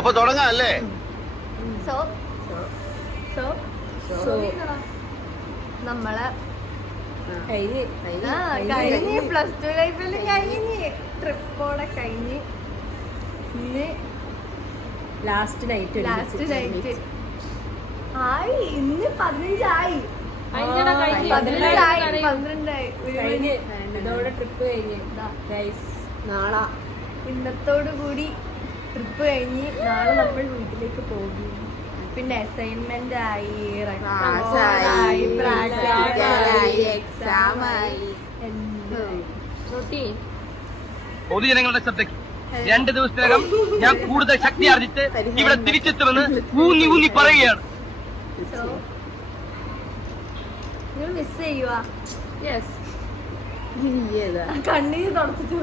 അപ്പൊ തുടങ്ങാം അല്ലേ? നമ്മളെ കഴിഞ്ഞ് പ്ലസ് ടു ലൈഫിൽ കഴിഞ്ഞ് ട്രിപ്പോടെ കഴിഞ്ഞ് ഇന്ന് ലാസ്റ്റ് നൈറ്റ് ആയി. ഇന്ന് 15 ഇതോടെ ട്രിപ്പ് കഴിഞ്ഞ് നാളെ ഇന്നത്തോടു കൂടി ട്രിപ്പ് കഴിഞ്ഞ് നാളെ നമ്മൾ വീട്ടിലേക്ക് പോകും. പിന്നെ അസൈൻമെന്റ് ആയി, എക്സാം ആയി. പൊതുജനങ്ങളുടെ ശ്രദ്ധയ്ക്ക് 2 ദിവസത്തിനകം ഞാൻ കൂടുതൽ ശക്തി ആർജിച്ച് ഇവിടെ തിരിച്ചെത്തുമെന്ന് ഊന്നി ഊന്നി പറയുകയാണ്. നിങ്ങൾ മിസ് ചെയ്യുക. യെസ് കണ്ണീര് തുടച്ചിട്ട്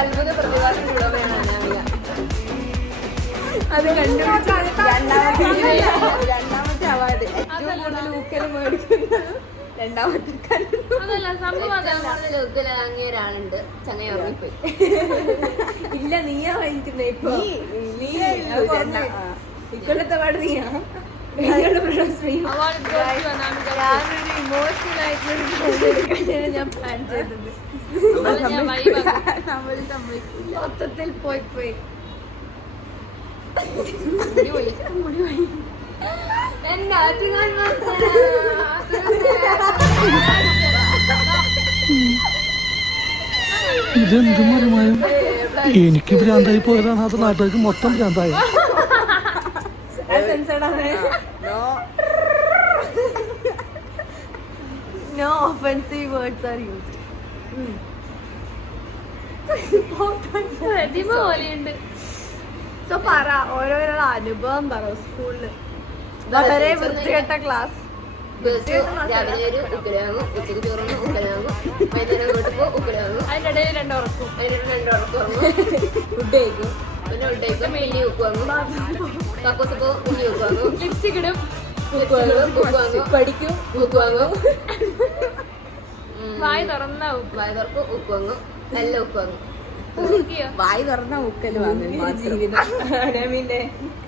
അത്ഭുത പ്രതിഭാസം ഉടമയാണ്. അത് രണ്ടാമത്തെ അവാർഡ് ഏറ്റവും കൂടുതൽ ഊക്കല് മേടിക്കുന്നത് രണ്ടാമത്തെ ഊക്കല് ഒരാളുണ്ട്. ചങ്ങ ഉറങ്ങിപ്പോയി. ഇല്ല, നീയാ വാങ്ങിക്കുന്ന ഇപ്പൊ. ഇക്കൊല്ലത്തെ അവാർഡ് നീയാ. ഞാനൊരു ഇമോഷണൽ ആയിട്ടുള്ള ഞാൻ പ്ലാൻ ചെയ്തത്. മൊത്തത്തിൽ പോയി ഇതെന്ത് മറിമായും എനിക്ക് ഭ്രാന്തായി പോയതാണ്. അത് നാട്ടുകാർക്ക് മൊത്തം ഭ്രാന്തായ. No offensive words are used. So പറ, ഓരോരോ അനുഭവം പറ. സ്കൂളില് വളരെ വൃത്തികെട്ട ക്ലാസ്. രാവിലെ ഒരു ഉക്കലാകും, ഉച്ചക്ക് ചോറും ഉക്കലാകും, വൈകുന്നേരം വീട്ടിൽ ഉക്കലാകും, അതിൻ്റെ ഇടയിൽ 2 ഉറക്കും, ഫുഡ് കഴിക്കും, പിന്നെ ഫുഡ് കഴിക്കും, മില്ലി ഉക്കുവാങ്ങും, കക്കൂസപ്പോ ഉള്ളി ഉക്കുവാങ്ങും, ലിപ്സ്റ്റിക് ഇടും, പഠിക്കും, ഉക്കുവാങ്ങും, വായ തുറക്കും, ഉക്കുവാങ്ങും, എല്ലാം ഉക്കുവാങ്ങും. വായി തുറന്ന ഉക്കല് വാങ്ങും. ജീവിതം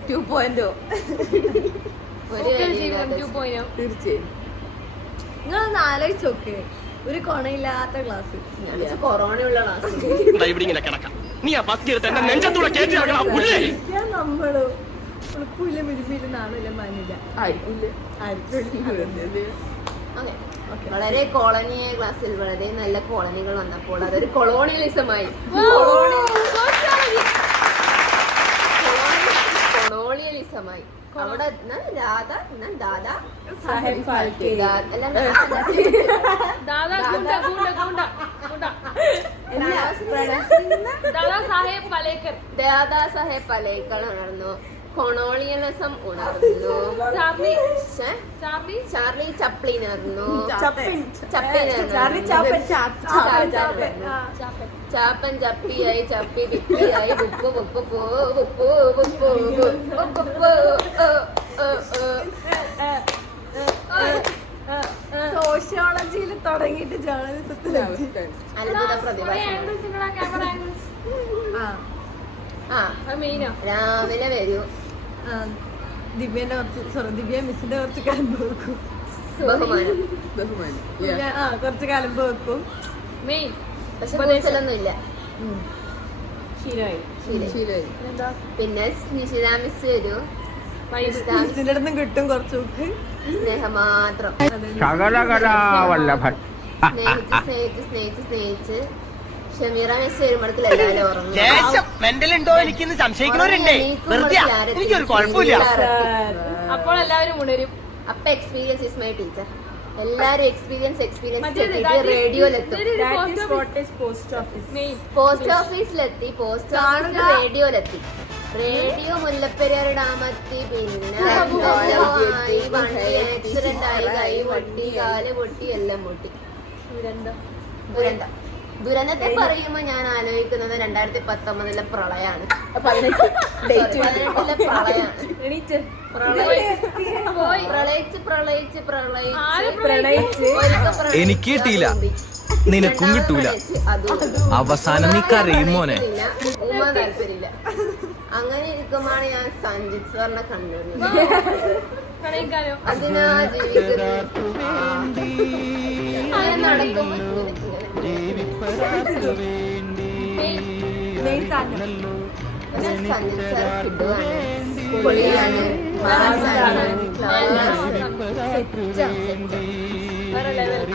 2.0. തീർച്ചയായും. നിങ്ങളൊന്ന് ആലോചിച്ച് നോക്ക്, ഒരു കൊണയില്ലാത്ത ക്ലാസ്. കൊറോണയുള്ള ക്ലാസ്. നമ്മള് ഉളുപ്പില്ല, മിരുമില്ല, നാണില്ല, മാനില്ല. വളരെ കോളനി ക്ലാസ്സിൽ വളരെ നല്ല കോളനികൾ വന്നപ്പോൾ അതൊരു കൊളോണിയലിസമായി. കൊളോണിയലിസമായി. അവിടെ ദാദാ സാഹേബ് ഫാൽക്കെ, ദാദാ സാഹേബ് ഫാൽക്കെ ഉണർന്നു. കൊളോണിയലിസം ഉണർന്നു. ചാർലി ചപ്ലിൻ ഉണർന്നു. ചാപ്പൻ ചപ്പിയായി, ചപ്പി വിപ്പിയായി, ഉപ്പ് ഉപ്പ് പോ ഉപ്പ് ഉപ്പ് ഉപ്പ്. സോഷ്യോളജിയിൽ തുടങ്ങിയിട്ട് ജേർണലിസത്തിൽ അത്ഭുത പ്രതിഭാസം. രാവിലെ വരൂ. ദിവ്യ മിസ്സിന്റെ കുറച്ച് കലമ്പ് വെക്കും. കുറച്ച് കലമ്പ് വെക്കും. പക്ഷെ കൂടുതലൊന്നും ഇല്ല. പിന്നെ നിഷിത മിസ് വരൂ. മിസ്സിന്റെ അടുത്തും കിട്ടും കുറച്ച് ബുക്ക്. സ്നേഹം മാത്രം. സ്നേഹിച്ച് ഷമീറ മിസ് വരുമ്പോഴേക്കും എല്ലാവരും അപ്പോൾ എല്ലാവരും ഉണരും. അപ്പൊ എക്സ്പീരിയൻസ് ഇസ് മൈ ടീച്ചർ. എല്ലാരും എക്സ്പീരിയൻസ് റേഡിയോയിലെത്തും. പോസ്റ്റ് ഓഫീസിലെത്തി, പോസ്റ്റ് ഓഫീസിൽ റേഡിയോയിലെത്തി. റേഡിയോ മുല്ലപ്പെരിയാർ ഡാമെത്തി. പിന്നെ ആക്സിഡന്റ് ആയി, കൈ പൊട്ടി, കാല് പൊട്ടി, എല്ലാം പൊട്ടി. ദുരന്തത്തെ പറയുമ്പോ ഞാൻ ആലോചിക്കുന്നത് 2019 പ്രളയാണ്. 18 പ്രളയാണ്. പ്രളയത്തിൽ പ്രണയിച്ച് എനിക്ക് കിട്ടിയില്ല, നിനക്കും കിട്ടൂല. അവസാനം നീ കരയും മോനെ. ഉമ്മ താല്പര്യമില്ല. അങ്ങനെ ഇരിക്കുമ്പോഴാണ് ഞാൻ സഞ്ജിത് സാറിനെ കണ്ടിരുന്നത്. അതിനാ ജീവിക്കുന്നത്. അങ്ങനെ നടക്കുമ്പോ സഞ്ജിത് സാർ കിട്ടുവാണ്, പൊളിയാണ്, മാസാണ്,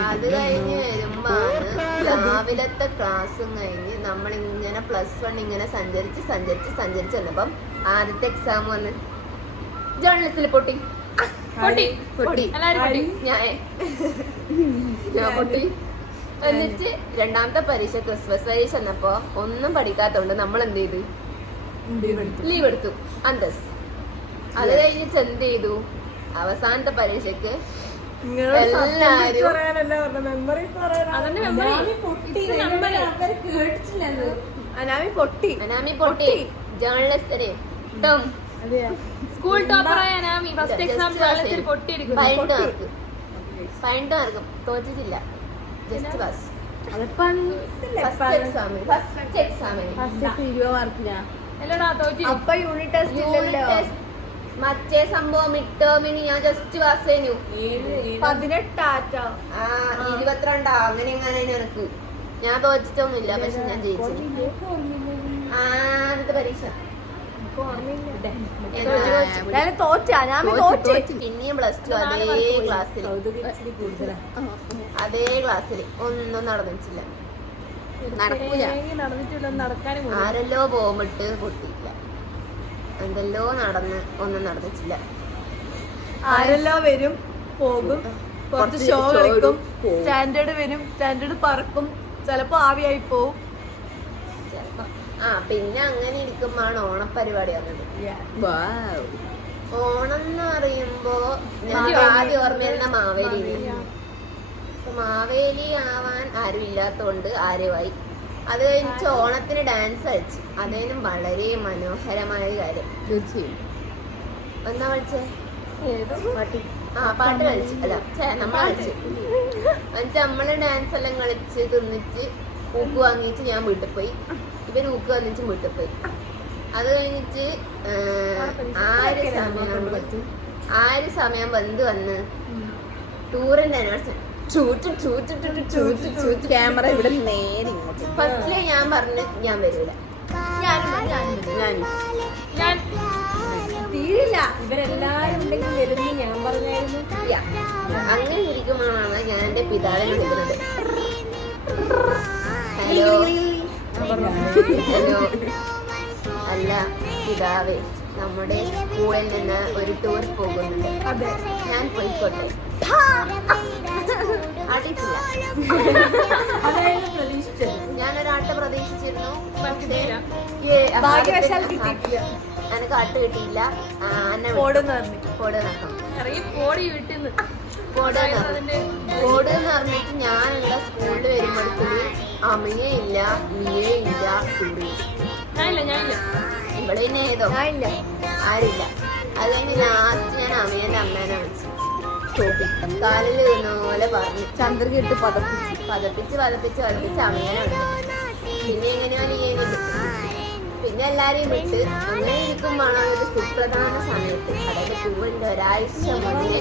അത് കഴിഞ്ഞ് വരുമ്പാണ് രാവിലത്തെ ക്ലാസ്സും കഴിഞ്ഞ് നമ്മളിങ്ങനെ +1 ഇങ്ങനെ സഞ്ചരിച്ച് വന്നപ്പം ആദ്യത്തെ എക്സാം വന്ന് ജേർണലിസ്റ്റിൽ പൊട്ടി. ഞാൻ പൊട്ടി. എന്നിട്ട് രണ്ടാമത്തെ പരീക്ഷ ക്രിസ്മസ് പരീക്ഷ വന്നപ്പോ ഒന്നും പഠിക്കാത്തോണ്ട് നമ്മൾ എന്ത് ചെയ്തു? ലീവ് എടുത്തു അന്തസ്. അത് കഴിഞ്ഞിട്ട് എന്ത് ചെയ്തു? അവസാനത്തെ പരീക്ഷക്ക് എല്ലാരും അനാമി പൊട്ടി. ജേർണലിസ്റ്റ് സ്കൂൾ ടോപ്പറായ അനാമി ഫസ്റ്റ് എക്സാം മാർക്കും തോറ്റിട്ടില്ല. Just pass. അപ്പൊ യൂണിറ്റ് ടെസ്റ്റ് ഇല്ലല്ലോ. മറ്റേ സംഭവം മിഡ് ടേമിന് ഞാൻ ജസ്റ്റ് പാസ് കഴിഞ്ഞു. 18 22 അങ്ങനെ എനിക്ക് ഞാൻ തോറ്റിട്ടൊന്നുമില്ല. പക്ഷെ ഞാൻ ജയിച്ചു. ആദ്യത്തെ പരീക്ഷ പിന്നെയും +2 അതേ ക്ലാസ്സിൽ ഒന്നും നടന്നിട്ടില്ല. നടക്കൂല. ആരെല്ലോ പോകുമ്പോട്ട് പൊട്ടിയില്ല. എന്തെല്ലോ നടന്ന് ഒന്നും നടന്നിട്ടില്ല. ആരെല്ലോ വരും പോകും, കുറച്ച് ഷോ കളിക്കും, സ്റ്റാൻഡേർഡ് വരും, സ്റ്റാൻഡേർഡ് പറക്കും, ചിലപ്പോ ആവിയായി പോവും. പിന്നെ അങ്ങനെ ഇരിക്കുമ്പോഴാണ് ഓണപ്പരിപാടി വന്നത്. ഓണം എന്ന് പറയുമ്പോ ഞാൻ ആദ്യം ഓർമ്മ വരുന്ന മാവേലി. മാവേലി ആവാൻ ആരും ഇല്ലാത്തോണ്ട് ആരുമായി. അത് കഴിഞ്ഞിട്ട് ഓണത്തിന് ഡാൻസ് കളിച്ചു. അതേനും വളരെ മനോഹരമായ കാര്യം. എന്നാ കളിച്ചേ? പാട്ട് കളിച്ചു. അല്ല നമ്മൾ കളിച്ചു. എന്നിട്ട് നമ്മള് ഡാൻസ് എല്ലാം കളിച്ച് തിന്നിട്ട് ഊക്ക് വാങ്ങിയിട്ട് ഞാൻ വീട്ടിൽ പോയി. ഇവര് ഊക്ക് വന്നിട്ട് വീട്ടിൽ പോയി. അത് കഴിഞ്ഞിട്ട് ആര് സമയം വന്ന് ടൂറിന്റെ ക്യാമറ ഇവിടെ നേരെ ഇങ്ങോട്ട്. ഫസ്റ്റിലെ ഞാൻ പറഞ്ഞു ഞാൻ വരൂല. തീരില്ല, ഇവരെല്ലാരും ഉണ്ടെങ്കിൽ വരുന്നു ഞാൻ പറഞ്ഞായിരുന്നു. അങ്ങനെ ഇരിക്കുമ്പോഴാണ് ഞാൻ എന്റെ പിതാവിനെ വിളിക്കുന്നത്. ഹലോ ഹലോ അല്ല പിതാവേ, നമ്മുടെ സ്കൂളിൽ നിന്ന് ഒരു ടൂർ പോകുന്നുണ്ട്, ഞാൻ പോയിക്കോട്ടെ? അടിച്ചില്ല. ഞാനൊരാട്ടെ പ്രതീക്ഷിച്ചിരുന്നു. എനിക്ക് അട്ട് കിട്ടിയില്ല. കോഡ് എന്ന് പറഞ്ഞിട്ട് ഞാനുള്ള സ്കൂളിൽ വരുമ്പോഴത്തേക്ക് അമ്മയില്ല, നീയില്ല, ഇവിടെ പിന്നെ ഏതോ ആരില്ല. അത് കഴിഞ്ഞ് ലാസ്റ്റ് ഞാൻ അമ്മേനെ വിളിച്ചു. കാലിൽ വീണ പോലെ പറഞ്ഞു ചന്ദ്രകിട്ട് പതപ്പിച്ച് അമ്മേനെ വിളിച്ചു. പിന്നെ എങ്ങനെയോ നീ പിന്നെ എല്ലാരെയും വിട്ട് അങ്ങനെ ഇരിക്കുമ്പോഴാണ് ഒരു സുപ്രധാന സമയത്ത്, അതായത് പൂവിന്റെ ഒരാഴ്ച മുന്നേ,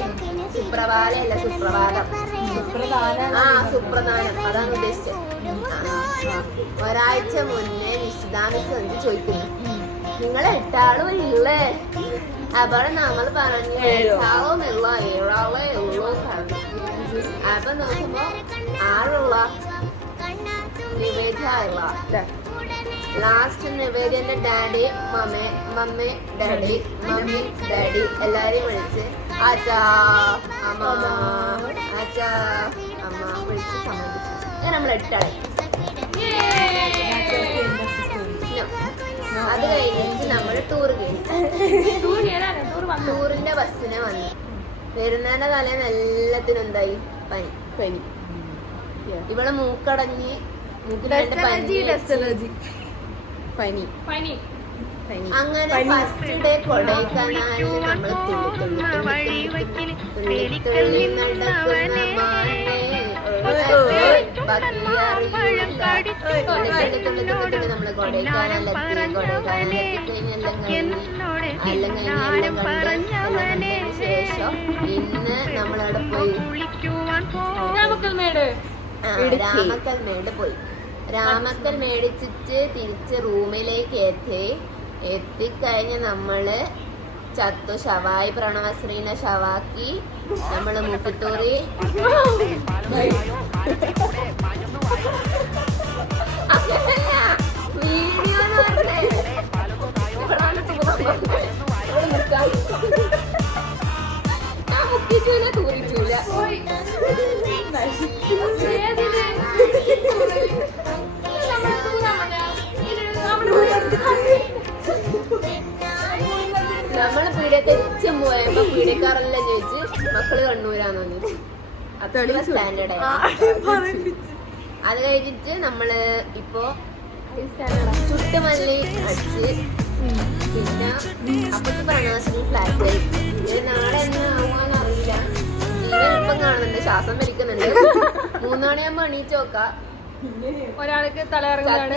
സുപ്രഭാതമല്ല സുപ്രഭാതം, സുപ്രധാനം അതാണ് ഉദ്ദേശിച്ചത്. ഒരാഴ്ച മുന്നേ നിശ്ചിതാമിസ് എന്ത് ചോദിക്കുന്നു, നിങ്ങൾ 8 ആളും ഇല്ലേ? അപ്പോൾ നമ്മൾ പറഞ്ഞു 7 ആളേ ഉള്ളൂ. അപ്പൊ നോക്കുമ്പോ ആളുള്ള നിവേദ്യ. ലാസ്റ്റ് നിവേദ്യന്റെ ഡാഡി മമ്മി ഡാഡി എല്ലാരെയും വിളിച്ച് ആച്ചാ അമ്മ വിളിച്ച് സമ്മതിച്ചു. അങ്ങനെ നമ്മൾ 8 ആളെ. അത് കഴിഞ്ഞിട്ട് നമ്മള് ടൂറിന്റെ ബസ്സിനെ വന്നു. വരുന്നതിന്റെ തലേന്ന് എല്ലാത്തിനും എന്തായി? പനി. ഇവിടെ മൂക്കടഞ്ഞ് അങ്ങനെ ഫസ്റ്റ് ഡേ കൊടൈക്കനാലിൽ നമ്മൾ തുള്ളി നടക്കുന്ന മാനേ നമ്മള് കൊടൈക്കനാലെത്തി ശേഷം ഇന്ന് നമ്മളവിടെ പോയി രാമക്കൽമേട് പോയി. രാമക്കൽ മേടിച്ചിട്ട് തിരിച്ച് റൂമിലേക്ക് എത്തിക്കഴിഞ്ഞ് നമ്മള് ചത്തു. ഷവായി പ്രണവശ്രീനെ ഷവാക്കി നമ്മള് മുക്കിത്തൂറി വീഡിയോ ഞാൻ മുക്കിച്ചൂല തൂറിച്ചൂല. നമ്മള് പീഡിയ തെച്ചും പോയപ്പോ പീഡിയക്കാരെല്ലാം ചോദിച്ച് മക്കള് കണ്ണൂരാന്ന് അത്ര സ്റ്റാൻഡേർഡ് ആയി. അത് കഴിഞ്ഞിട്ട് നമ്മള് ഇപ്പൊ ചുട്ടുമല്ലി അടിച്ച് പിന്നെ അപ്പത്തെ പ്രണാശ്രീ ഫ്ലാറ്റ് ആയി. നാളെ എന്നാ ആവാന്ന് അറിയില്ല. ജീവൻ ഇപ്പം കാണുന്നുണ്ട്, ശ്വാസം വലിക്കുന്നുണ്ട്. 3 മണിയാകുമ്പോ എണീറ്റ് നോക്കാം. ഒരാൾക്ക് തലയിറങ്ങുന്നതാണ്.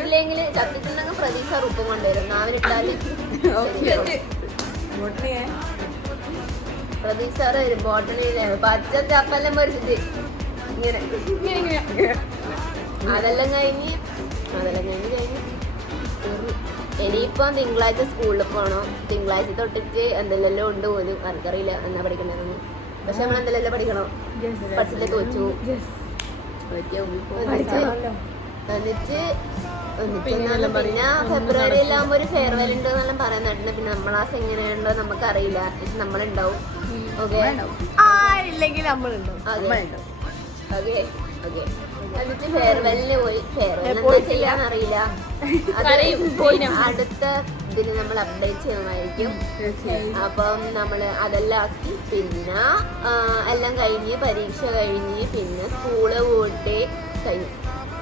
ചത്തിട്ടുണ്ടെങ്കിൽ പ്രതീക്ഷ ഉറുപ്പും കൊണ്ടുവരും. നാവിനിട്ടാല് പ്രതീക്ഷ വരും. ബോട്ടണിയിലെ പച്ച ചപ്പെല്ലാം പൊരിച്ചിട്ട് ഇങ്ങനെ അതെല്ലാം കഴിഞ്ഞ് ഇനിയിപ്പം തിങ്കളാഴ്ച സ്കൂളിൽ പോകണം. തിങ്കളാഴ്ച തൊട്ടിട്ട് എന്തെല്ലാം ഉണ്ട് പോലും ആർക്കറിയില്ല എന്നാ പഠിക്കണ്ടെന്ന്. പക്ഷെ നമ്മൾ എന്തെല്ലാം പഠിക്കണം. പഠിച്ചിട്ട് തോച്ചു. എന്നിട്ട് പിന്നെ ഫെബ്രുവരിയിലാകുമ്പോ ഒരു ഫെയർവെൽ ഉണ്ട് എന്നെല്ലാം പറയുന്നുണ്ട്. പിന്നെ നമ്മളാസ് എങ്ങനെയുണ്ടോ നമുക്കറിയില്ല. പക്ഷെ നമ്മളുണ്ടാവും. ഓക്കെ ഇല്ലെങ്കിൽ നമ്മളുണ്ടാവും. Okay okay. എന്നിട്ട് ഫെയർവെല്ലിന് പോയി. ഫെയർവെൽ ചെയ്യാന്നറിയില്ല. അടുത്ത ഇതിന് നമ്മൾ അപ്ഡേറ്റ് ചെയ്യുന്നതായിരിക്കും. അപ്പം നമ്മള് അതെല്ലാം ആക്കി പിന്നെ എല്ലാം കഴിഞ്ഞ് പരീക്ഷ കഴിഞ്ഞ് പിന്നെ സ്കൂള് പോയിട്ട് കഴിഞ്ഞു.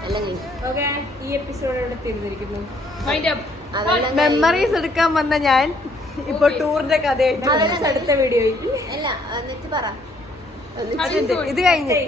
എല്ലാം കഴിഞ്ഞു. ഈ എപ്പിസോഡ് തീർന്നിരിക്കുന്നു. അതെല്ലാം മെമ്മറീസ് എടുക്കാൻ വന്ന ഞാൻ ഇപ്പൊ ടൂറിന്റെ കഥയായിട്ട് അടുത്ത വീഡിയോയിൽ അല്ല എന്നിട്ട് പറ ഇത് കഴിഞ്ഞ്